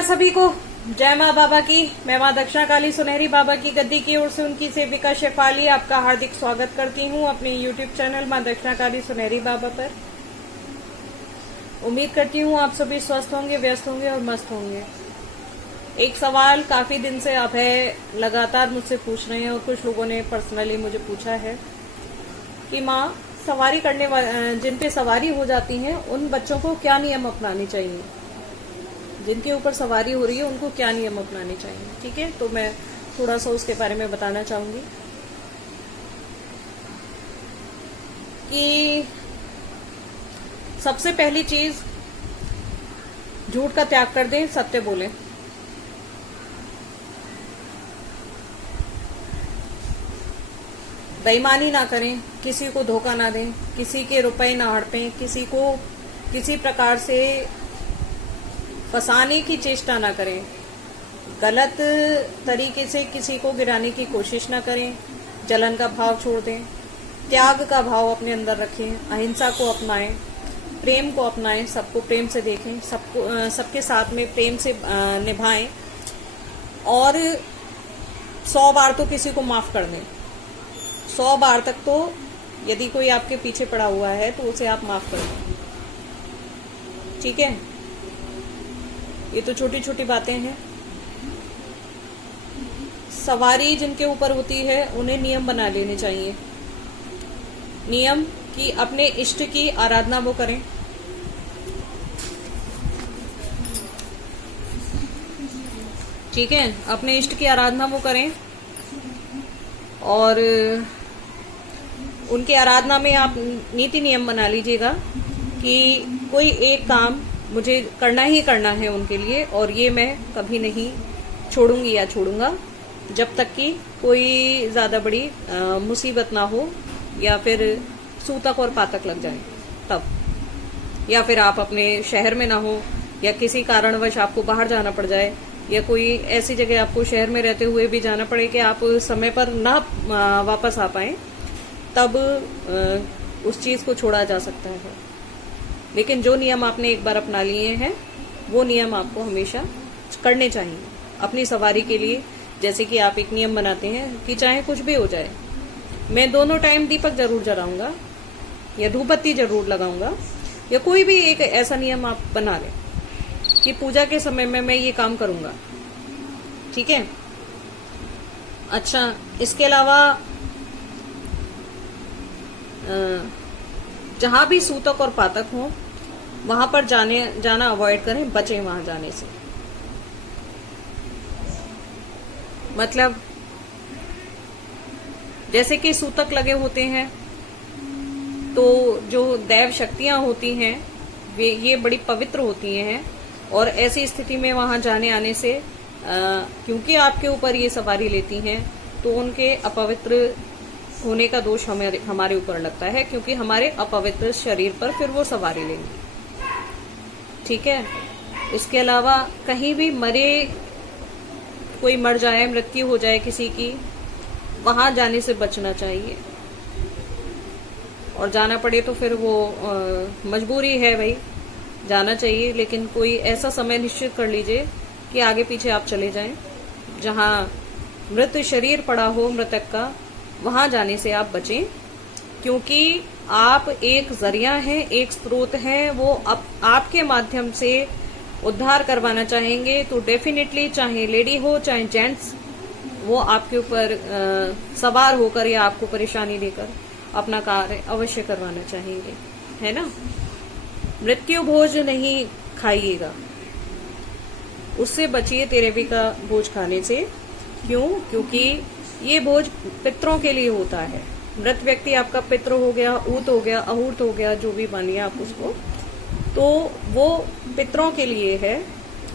नमस्कार सभी को। जय माँ बाबा की। मैं माँ दक्षिणा काली सुनहरी बाबा की गद्दी की ओर से उनकी सेविका शेफाली आपका हार्दिक स्वागत करती हूँ अपने YouTube चैनल माँ दक्षिणा काली सुनहरी बाबा पर। उम्मीद करती हूँ आप सभी स्वस्थ होंगे, व्यस्त होंगे और मस्त होंगे। एक सवाल काफी दिन से अभय लगातार मुझसे पूछ रहे हैं और कुछ लोगों ने पर्सनली मुझे पूछा है कि माँ, सवारी करने वाले जिन पे सवारी हो जाती है उन बच्चों को क्या नियम अपनाने चाहिए, जिनके ऊपर सवारी हो रही है उनको क्या नियम अपनाने चाहिए। ठीक है, तो मैं थोड़ा सा उसके बारे में बताना चाहूंगी कि सबसे पहली चीज, झूठ का त्याग कर दें, सत्य बोलें। बेईमानी ना करें, किसी को धोखा ना दें, किसी के रुपए ना हड़पें, किसी को किसी प्रकार से फंसाने की चेष्टा ना करें, गलत तरीके से किसी को गिराने की कोशिश ना करें, जलन का भाव छोड़ दें, त्याग का भाव अपने अंदर रखें, अहिंसा को अपनाएं, प्रेम को अपनाएं, सबको प्रेम से देखें, सबके साथ में प्रेम से निभाएं और 100 बार तो किसी को माफ कर दें। 100 बार तक तो यदि कोई आपके पीछे पड़ा हुआ है तो उसे आप माफ कर दें। ठीक है, ये तो छोटी छोटी बातें हैं। सवारी जिनके ऊपर होती है उन्हें नियम बना लेने चाहिए। नियम कि अपने इष्ट की आराधना वो करें, ठीक है, अपने इष्ट की आराधना वो करें और उनकी आराधना में आप नीति नियम बना लीजिएगा कि कोई एक काम मुझे करना ही करना है उनके लिए और ये मैं कभी नहीं छोड़ूंगी या छोड़ूंगा जब तक कि कोई ज्यादा बड़ी मुसीबत ना हो या फिर सूतक और पातक लग जाए तब, या फिर आप अपने शहर में ना हो या किसी कारणवश आपको बाहर जाना पड़ जाए या कोई ऐसी जगह आपको शहर में रहते हुए भी जाना पड़े कि आप समय पर ना वापस आ पाए, तब उस चीज को छोड़ा जा सकता है। लेकिन जो नियम आपने एक बार अपना लिए हैं वो नियम आपको हमेशा करने चाहिए अपनी सवारी के लिए। जैसे कि आप एक नियम बनाते हैं कि चाहे कुछ भी हो जाए, मैं दोनों टाइम दीपक जरूर जलाऊंगा या धूपबत्ती जरूर लगाऊंगा, या कोई भी एक ऐसा नियम आप बना लें कि पूजा के समय में मैं ये काम करूंगा। ठीक है। अच्छा, इसके अलावा जहां भी सूतक और पातक हो वहां पर जाना अवॉइड करें, बचें वहां जाने से। मतलब जैसे कि सूतक लगे होते हैं तो जो दैव शक्तियां होती हैं ये बड़ी पवित्र होती हैं और ऐसी स्थिति में वहां जाने आने से क्योंकि आपके ऊपर ये सवारी लेती हैं तो उनके अपवित्र होने का दोष हमारे ऊपर लगता है, क्योंकि हमारे अपवित्र शरीर पर फिर वो सवारी लेंगी। ठीक है। इसके अलावा कहीं भी कोई मर जाए, मृत्यु हो जाए किसी की, वहां जाने से बचना चाहिए। और जाना पड़े तो फिर वो मजबूरी है भाई, जाना चाहिए, लेकिन कोई ऐसा समय निश्चित कर लीजिए कि आगे पीछे आप चले जाएं, जहां मृत शरीर पड़ा हो मृतक का, वहां जाने से आप बचें, क्योंकि आप एक जरिया हैं, एक स्रोत हैं, वो आपके माध्यम से उद्धार करवाना चाहेंगे तो डेफिनेटली, चाहे लेडी हो चाहे जेंट्स, वो आपके ऊपर सवार होकर या आपको परेशानी देकर अपना कार्य अवश्य करवाना चाहेंगे, है ना। मृत्यु भोज नहीं खाइएगा, उससे बचिए तेरेवी का भोज खाने से। क्यों? क्योंकि ये भोज पितरों के लिए होता है। मृत व्यक्ति आपका पितृ हो गया, ऊत हो गया, अहूर्त हो गया, जो भी मानिए आप उसको, तो वो पितरों के लिए है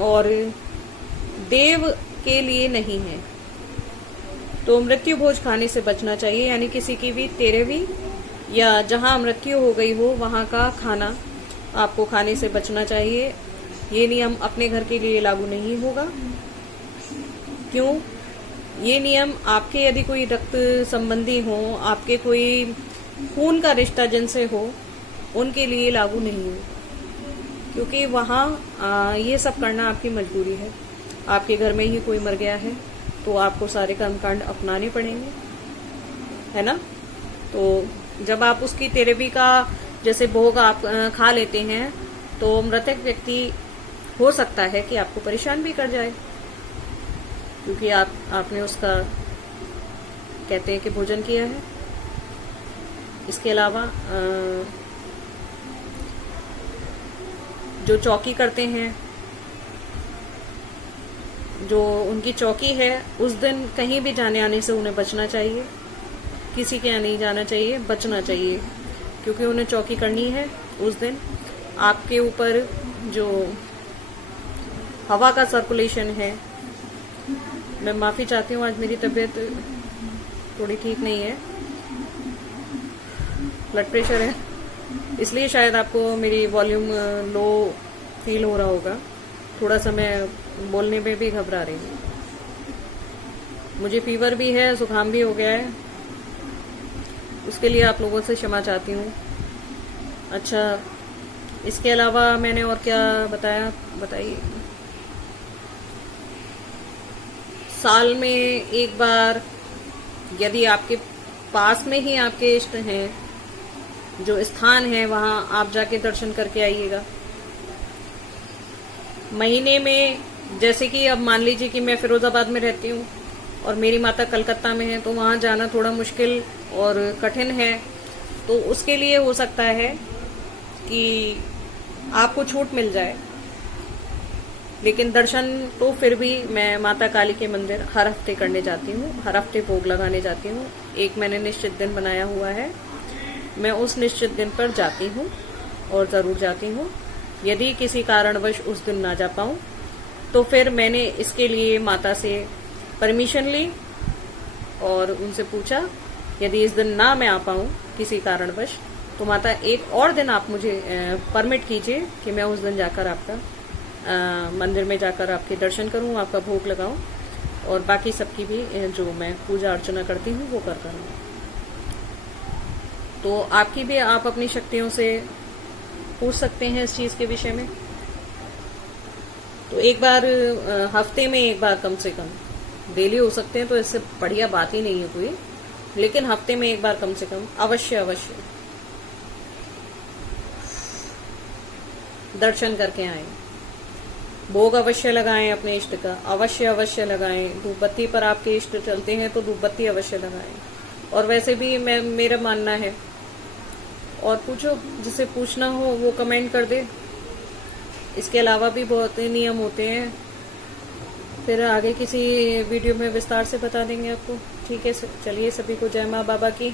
और देव के लिए नहीं है। तो मृत्यु भोज खाने से बचना चाहिए, यानी किसी की भी तेरहवीं या जहां मृत्यु हो गई हो वहां का खाना आपको खाने से बचना चाहिए। ये नियम अपने घर के लिए लागू नहीं होगा। क्यों? ये नियम आपके यदि कोई रक्त संबंधी हो, आपके कोई खून का रिश्ता जिनसे हो, उनके लिए लागू नहीं हो। क्योंकि वहाँ ये सब करना आपकी मजबूरी है। आपके घर में ही कोई मर गया है तो आपको सारे कर्मकांड अपनाने पड़ेंगे, है ना। तो जब आप उसकी तेरेबी का जैसे भोग आप खा लेते हैं तो मृतक व्यक्ति हो सकता है कि आपको परेशान भी कर जाए, क्योंकि आपने उसका कहते हैं कि भोजन किया है। इसके अलावा जो चौकी करते हैं, जो उनकी चौकी है, उस दिन कहीं भी जाने आने से उन्हें बचना चाहिए। किसी के यहाँ नहीं जाना चाहिए, बचना चाहिए, क्योंकि उन्हें चौकी करनी है उस दिन। आपके ऊपर जो हवा का सर्कुलेशन है, मैं माफ़ी चाहती हूँ, आज मेरी तबीयत थोड़ी ठीक नहीं है, ब्लड प्रेशर है, इसलिए शायद आपको मेरी वॉल्यूम लो फील हो रहा होगा। थोड़ा सा मैं बोलने में भी घबरा रही हूँ। मुझे फीवर भी है, जुकाम भी हो गया है, उसके लिए आप लोगों से क्षमा चाहती हूँ। अच्छा, इसके अलावा मैंने और क्या बताया, बताइए। साल में एक बार यदि आपके पास में ही आपके इष्ट हैं, जो स्थान है, वहाँ आप जाके दर्शन करके आइएगा। महीने में जैसे कि अब मान लीजिए कि मैं फिरोजाबाद में रहती हूँ और मेरी माता कलकत्ता में है, तो वहाँ जाना थोड़ा मुश्किल और कठिन है, तो उसके लिए हो सकता है कि आपको छूट मिल जाए। लेकिन दर्शन तो फिर भी मैं माता काली के मंदिर हर हफ्ते करने जाती हूँ, हर हफ्ते भोग लगाने जाती हूँ। एक मैंने निश्चित दिन बनाया हुआ है, मैं उस निश्चित दिन पर जाती हूँ और ज़रूर जाती हूँ। यदि किसी कारणवश उस दिन ना जा पाऊँ तो फिर मैंने इसके लिए माता से परमिशन ली और उनसे पूछा, यदि इस दिन ना मैं आ पाऊँ किसी कारणवश, तो माता एक और दिन आप मुझे परमिट कीजिए कि मैं उस दिन जाकर आपका मंदिर में जाकर आपके दर्शन करूं, आपका भोग लगाऊं और बाकी सबकी भी जो मैं पूजा अर्चना करती हूं वो कर करूँ। तो आपकी भी आप अपनी शक्तियों से पूछ सकते हैं इस चीज़ के विषय में। तो एक बार हफ्ते में एक बार, कम से कम डेली हो सकते हैं तो इससे बढ़िया बात ही नहीं है कोई, लेकिन हफ्ते में एक बार कम से कम अवश्य दर्शन करके आएं। भोग अवश्य लगाएं, अपने इष्ट का अवश्य लगाएं। धूप बत्ती पर आपके इष्ट चलते हैं तो धूप बत्ती अवश्य लगाएं। और वैसे भी मेरा मानना है, और पूछो, जिसे पूछना हो वो कमेंट कर दे। इसके अलावा भी बहुत नियम होते हैं, फिर आगे किसी वीडियो में विस्तार से बता देंगे आपको। ठीक है, चलिए, सभी को जय माँ बाबा की।